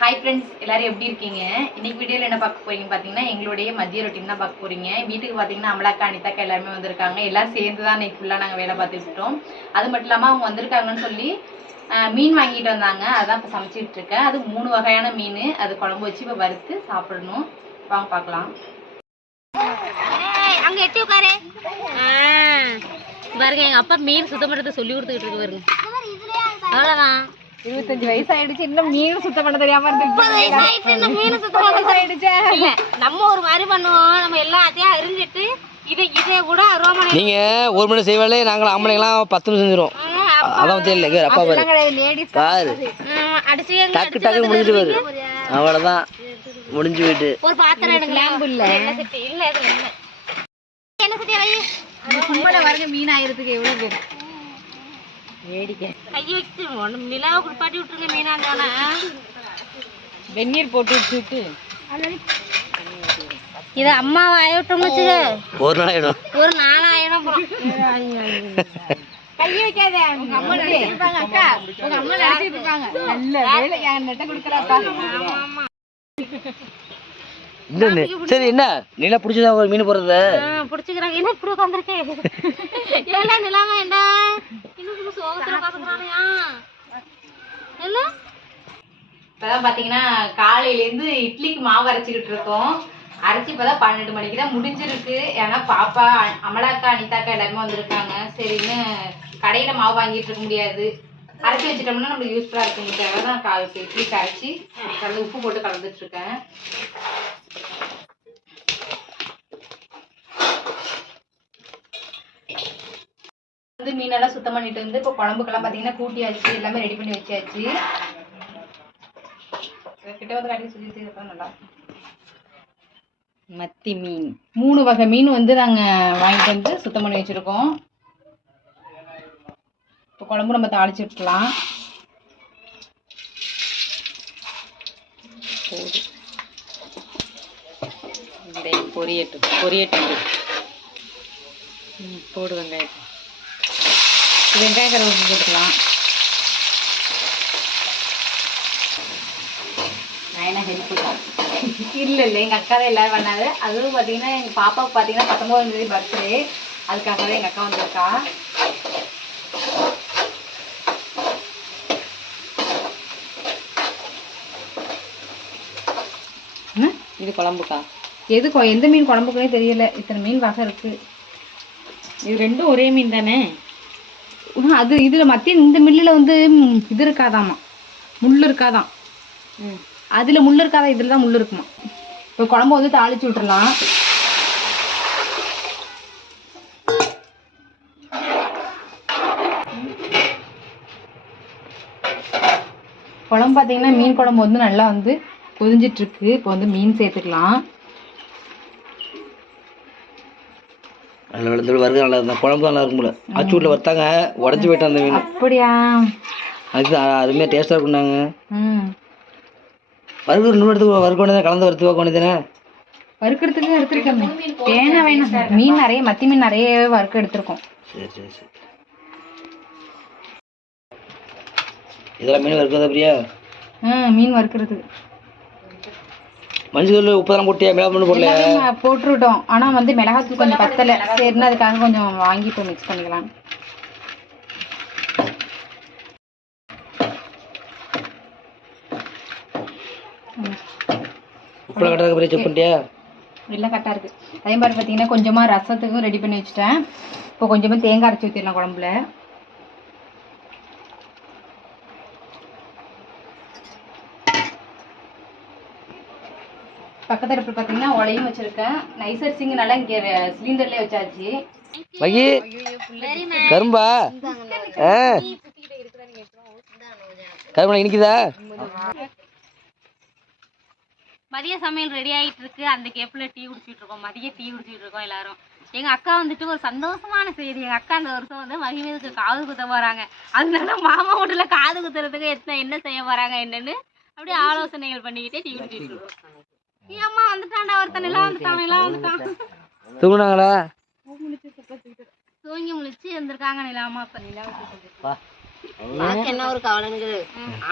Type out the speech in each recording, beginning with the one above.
Hi friends எல்லாரும் எப்படி இருக்கீங்க? இன்னைக்கு வீடியோவில் என்ன பார்க்க போறீங்க பார்த்தீங்கன்னா எங்களுடைய மதிய ரொட்டீன் தான் பார்க்க போறீங்க. வீட்டுக்கு பார்த்தீங்கன்னா அமலாக்கா அனிதாக்கா எல்லாருமே வந்திருக்காங்க. எல்லாம் சேர்ந்து தான் இன்னைக்கு ஃபுல்லாக நாங்கள் வேலை இருக்கோம். அது மட்டும் இல்லாமல் அவங்க வந்திருக்காங்கன்னு சொல்லி மீன் வாங்கிட்டு வந்தாங்க. அதான் இப்போ சமைச்சிட்டு இருக்கேன். அது மூணு வகையான மீன். அது குழம்பு வச்சு இப்போ வறுத்து சாப்பிடணும். வாங்க பார்க்கலாம். அங்க எட்டி உட்காரு. பாருங்க எங்க அப்பா மீன் சுத்தம் பண்றதை சொல்லி கொடுத்துக்கிட்டு இருக்கு பாருங்க. அவ்வளவுதான். இருபத்தஞ்சு வயசு ஆயிடுச்சு இன்னும் மீன் சுத்தம் பண்ண தெரியாம மீன் சுத்தம் இல்ல நம்ம ஒரு மாதிரி பண்ணுவோம். நம்ம எல்லாத்தையும் அரிஞ்சிட்டு இதை இதை கூட ரோமனை நீங்க ஒரு மணி செய்வாலே நாங்கள் ஆம்பளைங்களாம் பத்து நிமிஷம் செஞ்சிரும் அதான் தெரியல அப்பா பாரு. பாரு. டக்கு டக்கு முடிஞ்சிட்டு பாரு. அவ்வளோதான் முடிஞ்சு போயிட்டு. ஒரு பாத்திரம் எண்ணெய் சட்டி இல்ல இல்ல என்ன வரங்க மீன் ஆயிரத்துக்கு எவ்வளவு பேர்? வேடிக்கை. கையை வச்சு ஒண்ணு நிலாவை குளிப்பாட்டி விட்டுருங்க மீனாண்டானா வெந்நீர் போட்டு வச்சுட்டு இதை அம்மா வாய விட்டோம்னு வச்சுக்க. ஒரு நாள் ஆயிடும். ஒரு நாலாயிரம் கைய வைக்காத. உங்க அம்மா நினைச்சிருப்பாங்க அக்கா. உங்க அம்மா நினைச்சிட்டு இருப்பாங்க. நல்ல வேலை என் நெட்ட குடுக்கறாப்பா இன்னொன்னு சரி என்ன? நிலா பிடிச்சதா ஒரு மீன் போடுறது? பிடிச்சிக்கிறாங்க. என்ன இப்படி உட்காந்துருக்கேன் ஏலாம் நிலாம ஏண்டா? இன்னும் சோகத்துல பாக்குறானையா என்ன? இப்பதான் பாத்தீங்கன்னா காலையில இருந்து இட்லிக்கு மாவு அரைச்சிக்கிட்டு இருக்கோம். அரைச்சி இப்பதான் பன்னெண்டு மணிக்கு தான் முடிஞ்சிருக்கு. ஏன்னா பாப்பா அமலாக்கா அனிதாக்கா எல்லாருமே வந்திருக்காங்க. சரின்னு கடையில மாவு வாங்கிட்டு இருக்க முடியாது. அரைச்சி வச்சிட்டோம்னா நம்மளுக்கு யூஸ்ஃபுல்லா இருக்குங்கிறதுக்காக தான் கா இப்ப இட்லிக்கு அரைச்சி கலந்து உப்பு போட்டு கலந்துட்டு இருக்கேன். வந்து மீனெல்லாம் சுத்தம் பண்ணிட்டு வந்து இப்போ குழம்புக்கெல்லாம் பார்த்தீங்கன்னா கூட்டியாச்சு எல்லாமே ரெடி பண்ணி வச்சாச்சு. கிட்ட வந்து காட்டி சொல்லி செய்யறப்ப நல்லா. மத்தி மீன். மூணு வகை மீன் வந்து நாங்கள் வாங்கிட்டு வந்து சுத்தம் பண்ணி வச்சுருக்கோம். இப்போ குழம்பு நம்ம தாளிச்சு விட்டுலாம் பொரியட்டும் ம், போடு வெங்காயம் வெங்காய கருவேப்பிலை போட்டுக்கலாம் ஹெல்ப் தான் இல்லை இல்லை. எங்கள் அக்கா தான் எல்லாரும் பண்ணாது அதுவும் பார்த்தீங்கன்னா எங்கள் பாப்பாவுக்கு பார்த்தீங்கன்னா பத்தொம்போதாம் தேதி பர்த்டே அதுக்காக தான் எங்கள் அக்கா வந்திருக்கா? இது குழம்புக்கா? எது எந்த மீன் குழம்புக்குனே தெரியல. இத்தனை மீன் வகை இருக்கு. இது ரெண்டும் ஒரே மீன் தானே? அது இதுல மத்திய இந்த மில்லுல வந்து இது இருக்காதாமா? முள் இருக்காதான். அதுல முள் இருக்காதா? இதுல தான் முள் இருக்குமா? இப்போ குழம்பு வந்து தாளிச்சு விட்டுறலாம். குழம்பு பார்த்தீங்கன்னா மீன் குழம்பு வந்து நல்லா வந்து கொதிஞ்சிட்டு இருக்கு. இப்போ வந்து மீன் சேர்த்துக்கலாம். நல்ல வெள்ளத்தோடு வறுக்க நல்லா இருந்தா குழம்பு நல்லா இருக்கும் போல. ஆச்சி வீட்டில் வறுத்தாங்க உடஞ்சி போயிட்டு அந்த மீன் அப்படியா? அது அருமையாக டேஸ்ட்டாக இருக்கும்னாங்க வறுக்கிற நூறு எடுத்து வறுக்க கலந்து வறுத்து பார்க்க வேண்டியதானே வறுக்கிறதுக்கு எடுத்துருக்கோம். வேணா வேணாம். மீன் நிறைய மத்தி மீன் நிறைய வறுக்க எடுத்திருக்கோம். சரி சரி சரி. இதெல்லாம் மீன் வறுக்கிறதா பிரியா? ம் மீன் வறுக்கிறதுக்கு. மஞ்சள் உப்பு தான் போட்டியா? மிளகா பண்ணு போடல போட்டுருட்டோம். ஆனா வந்து மிளகாத்தூள் கொஞ்சம் பத்தல. சரின்னு அதுக்காக கொஞ்சம் வாங்கி இப்போ மிக்ஸ் பண்ணிக்கலாம். உப்புல கட்டுறதுக்கு பிரியா செக் பண்ணிட்டியா? எல்லாம் கரெக்டாக இருக்கு. அதே மாதிரி பார்த்தீங்கன்னா கொஞ்சமா ரசத்துக்கும் ரெடி பண்ணி வச்சுட்டேன். இப்போ கொஞ்சமா தேங்காய் அரைச்சி ஊற்றிடலாம் குழம்புல. பக்கத்து அடுப்பில் பார்த்தீங்கன்னா உலையும் வச்சிருக்கேன். நைசர் சிங்கு நல்லா இங்கே சிலிண்டர்லேயே வச்சாச்சு. மகி கரும்பா? ஆ. கரும்பு இனிக்குதா? மதிய சமையல் ரெடி ஆயிட்டு இருக்கு. அந்த கேப்ல டீ குடிச்சிட்டு இருக்கோம். மதிய டீ குடிச்சிட்டு இருக்கோம் எல்லாரும். எங்க அக்கா வந்துட்டு ஒரு சந்தோஷமான செய்தி. எங்க அக்கா இந்த வருஷம் வந்து மகிமேதுக்கு காது குத்த போறாங்க. அதனால மாமா வீட்டுல காது குத்துறதுக்கு எத்தனை என்ன செய்ய போறாங்க என்னன்னு அப்படியே ஆலோசனைகள் பண்ணிக்கிட்டே டீ குடிச்சிட்டு இருக்கோம். ஏ அம்மா வந்துட்டான்டா ஒருத்தன் எல்லாம் வந்துட்டான் எல்லாம் வந்துட்டான். தூங்குனாங்களா? தூங்கி முழிச்சு இருந்திருக்காங்க நிலாமா அப்ப நிலா வா எனக்கு என்ன ஒரு கவலைன்னு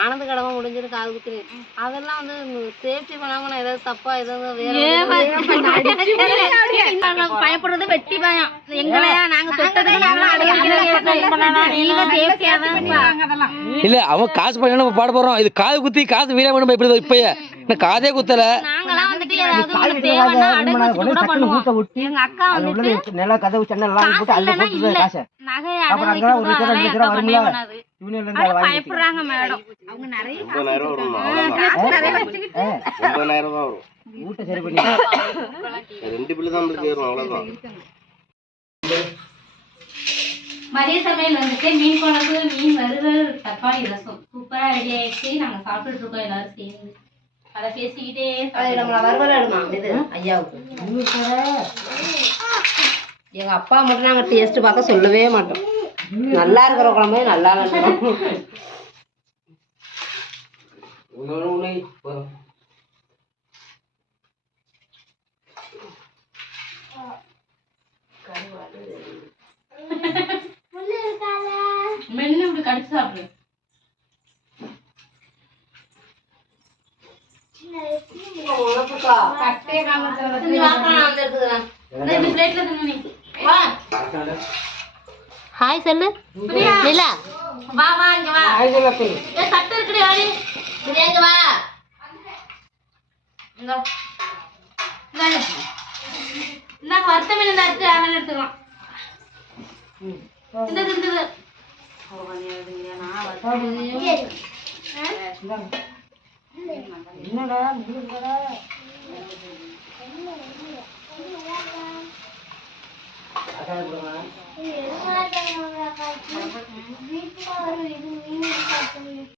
ஆனந்த கடமை முடிஞ்சது காது குத்துரு அதெல்லாம் வந்து சேஃப்டி பண்ணாம நான் ஏதாவது தப்பா ஏதாவது வேற பயப்படுறது வெட்டி பயம். எங்களையா நாங்க இல்லை அவன் காசு பண்ணி நம்ம பாட போகிறோம் இது காது குத்தி காது வீணா பண்ணி பயப்படுது. இப்பயே. காதே குத்தலை. நாங்களாம் வந்துட்டு ஏதாவது தேவைன்னா அடகு வச்சுட்டு கூட பண்ணுவோம். எங்க அக்கா வந்துட்டு நில கதவு சன்னல்லாம் போட்டு அதுல போட்டு இல்ல. காசை. நகையை அப்புறம் அடகு அங்கெல்லாம் ஒரு வைக்கிறதோ லட்சம், அதெல்லாம் ரெண்டு எங்க லட்சம் அக்கா பண்ணவே வரும்ல? பண்ணாது யூனியன்ல இருந்து அது அதை வாங்கி பயப்படுறாங்க மேடம். அவங்க நிறைய ஒன்பதாயிரம் வரும் அவ்வளோதான் ஒன்பதாயிரம் தான் வரும். வீட்டை சரி பண்ணி ரெண்டு பில்லு தான் நம்மளுக்கு ஏறும் அவ்வளோதான் மதிய சமையல் வந்துட்டு மீன் குழம்பு மீன் வறுவல் தக்காளி ரசம். சூப்பரா ரெடி ஆயிடுச்சு. நாங்க சாப்பிட்டுட்டு இருக்கோம் எல்லாரும் சேர்ந்து. அதை பேசிக்கிட்டே நம்மள வருவல எடுமா இது ஐயாவுக்கு. எங்க அப்பா மட்டும் நாங்க டேஸ்ட் பார்க்க சொல்லவே மாட்டோம். நல்லா இருக்கிற குழம்பு நல்லா இருக்கும் மென்னு இப்படி கடிச்சு சாப்பிடு கட்டே காமத்துல இந்த வாக்கம் நான் வந்து எடுத்துக்கிறேன் இந்த இந்த பிளேட்ல தின்னு நீ வா. ஹாய் சொல்லு. நிலா. வா வா இங்க வா. ஏ தட்டு இருக்குடி வாடி. இங்க வா. இந்த. இந்தாங்க இந்த. மீன் இந்த அரிசி அவன் எடுத்துக்கலாம் இந்த இந்த இந்த என்னடா இது மீன்